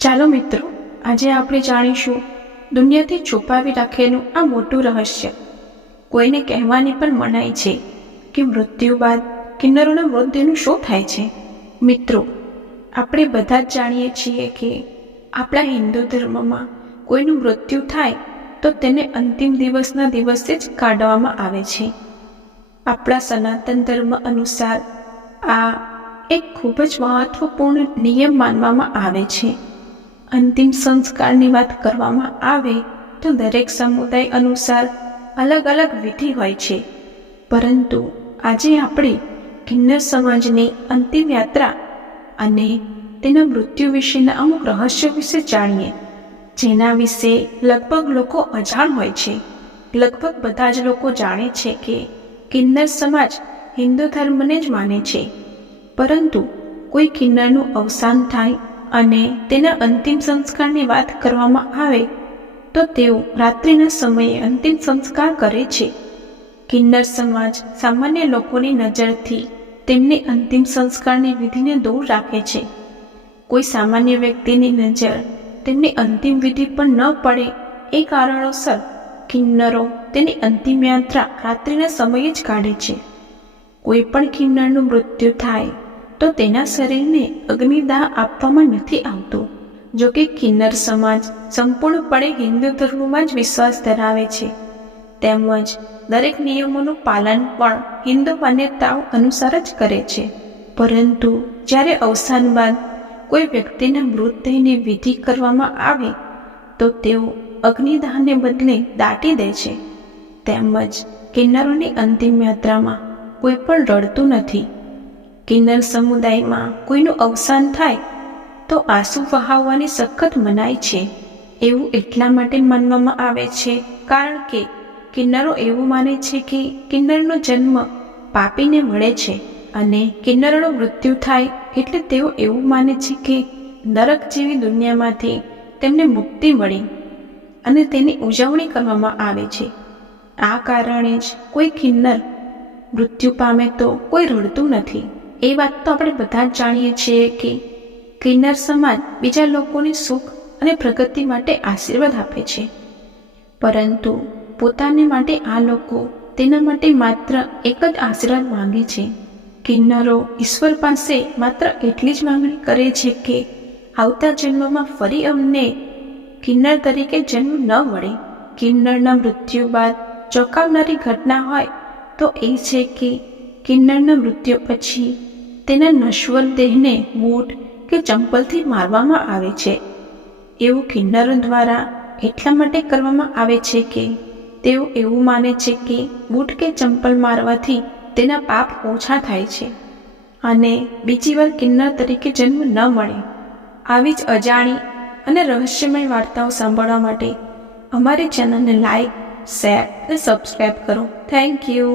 ચાલો મિત્રો, આજે આપણે જાણીશું દુનિયાથી છુપાવી રાખેલું આ મોટું રહસ્ય. કોઈને કહેવાની પણ મનાઈ છે કે મૃત્યુ બાદ કિન્નરોના મૃતદેહનું શું થાય છે. મિત્રો, આપણે બધા જ જાણીએ છીએ કે આપણા હિન્દુ ધર્મમાં કોઈનું મૃત્યુ થાય તો તેને અંતિમ દિવસના દિવસે જ કાઢવામાં આવે છે. આપણા સનાતન ધર્મ અનુસાર આ એક ખૂબ જ મહત્વપૂર્ણ નિયમ માનવામાં આવે છે. અંતિમ સંસ્કારની વાત કરવામાં આવે તો દરેક સમુદાય અનુસાર અલગ અલગ વિધિ હોય છે, પરંતુ આજે આપણે કિન્નર સમાજની અંતિમ યાત્રા અને તેના મૃત્યુ વિશેના અમુક રહસ્યો વિશે જાણીએ, જેના વિશે લગભગ લોકો અજાણ હોય છે. લગભગ બધા જ લોકો જાણે છે કે કિન્નર સમાજ હિન્દુ ધર્મને જ માને છે, પરંતુ કોઈ કિન્નરનું અવસાન થાય અને તેના અંતિમ સંસ્કારની વાત કરવામાં આવે તો તેઓ રાત્રિના સમયે અંતિમ સંસ્કાર કરે છે. કિન્નર સમાજ સામાન્ય લોકોની નજરથી તેમની અંતિમ સંસ્કારની વિધિને દૂર રાખે છે. કોઈ સામાન્ય વ્યક્તિની નજર તેમની અંતિમ વિધિ પર ન પડે એ કારણોસર કિન્નરો તેની અંતિમ યાત્રા રાત્રિના સમયે જ કાઢે છે. કોઈ પણ કિન્નરનું મૃત્યુ થાય તો તેના શરીરને અગ્નિદાહ આપવામાં નથી આવતું. જો કે કિન્નર સમાજ સંપૂર્ણપણે હિન્દુ ધર્મમાં જ વિશ્વાસ ધરાવે છે, તેમજ દરેક નિયમોનું પાલન પણ હિન્દુ માન્યતાઓ અનુસાર જ કરે છે. પરંતુ જ્યારે અવસાન બાદ કોઈ વ્યક્તિના મૃતદેહની વિધિ કરવામાં આવે તો તેઓ અગ્નિદાહને બદલે દાટી દે છે. તેમજ કિન્નરોની અંતિમ યાત્રામાં કોઈ પણ રડતું નથી. કિન્નર સમુદાયમાં કોઈનું અવસાન થાય તો આંસુ વહાવવાની સખત મનાઈ છે. એવું એટલા માટે માનવામાં આવે છે કારણ કે કિન્નરો એવું માને છે કે કિન્નરનો જન્મ પાપીને મળે છે અને કિન્નરોનું મૃત્યુ થાય એટલે તેઓ એવું માને છે કે નરક જેવી દુનિયામાંથી તેમને મુક્તિ મળી અને તેની ઉજવણી કરવામાં આવે છે. આ કારણે જ કોઈ કિન્નર મૃત્યુ પામે તો કોઈ રડતું નથી. એ વાત તો આપણે બધા જ જાણીએ છીએ કે કિન્નર સમાજ બીજા લોકોને સુખ અને પ્રગતિ માટે આશીર્વાદ આપે છે, પરંતુ પોતાને માટે આ લોકો તેના માટે માત્ર એક જ આશીર્વાદ માંગે છે. કિન્નરો ઈશ્વર પાસે માત્ર એટલી જ માંગણી કરે છે કે આવતા જન્મમાં ફરી અમને કિન્નર તરીકે જન્મ ન મળે. કિન્નરના મૃત્યુ બાદ ચોંકાવનારી ઘટના હોય તો એ છે કે કિન્નરના મૃત્યુ પછી તેના નશ્વર દેહને બૂટ કે ચંપલથી મારવામાં આવે છે. એવું કિન્નરો દ્વારા એટલા માટે કરવામાં આવે છે કે તેઓ એવું માને છે કે બૂટ કે ચંપલ મારવાથી તેના પાપ ઓછા થાય છે અને બીજી વાર કિન્નર તરીકે જન્મ ન મળે. આવી જ અજાણી અને રહસ્યમય વાર્તાઓ સાંભળવા માટે અમારી ચેનલને લાઈક, શેર અને સબસ્ક્રાઈબ કરો. Thank you.